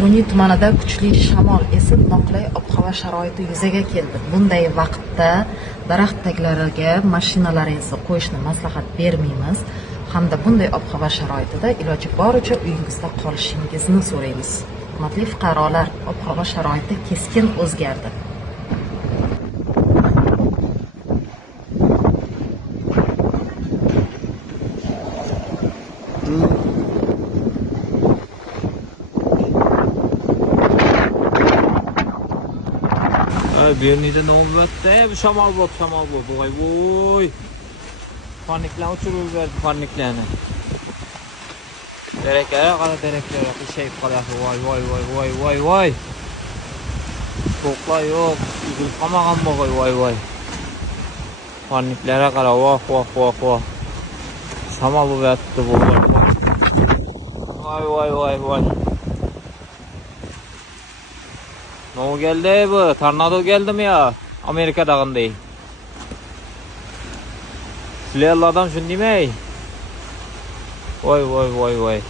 Beruniy tumanida kuchli shamol esib, noqulay ob-havo sharoiti yuzaga keldi. Bunday vaqtda daraxt taglariga mashinalaringizni qo'yishni maslahat bermaymiz hamda bunday ob-havo sharoitida iloji boricha uyingizda qolishingizni so'raymiz. Hurmatli fuqarolar, ob-havo sharoiti keskin o'zgardi. Berniyde ne olmadı? Bir şamal bop. Vay vay. Paniklen uçurur verdi paniklerini. Dereklere kadar dereklere bir şey kadar. Vay. Çokla yok. Yıkılkamagan mı vay. Paniklere kadar vah. Şamal bu verdi bu vay. Ne geldi bu? Tornado geldi mi ya? Amerika dağında. Silahlı adam şunu değil mi? Vay.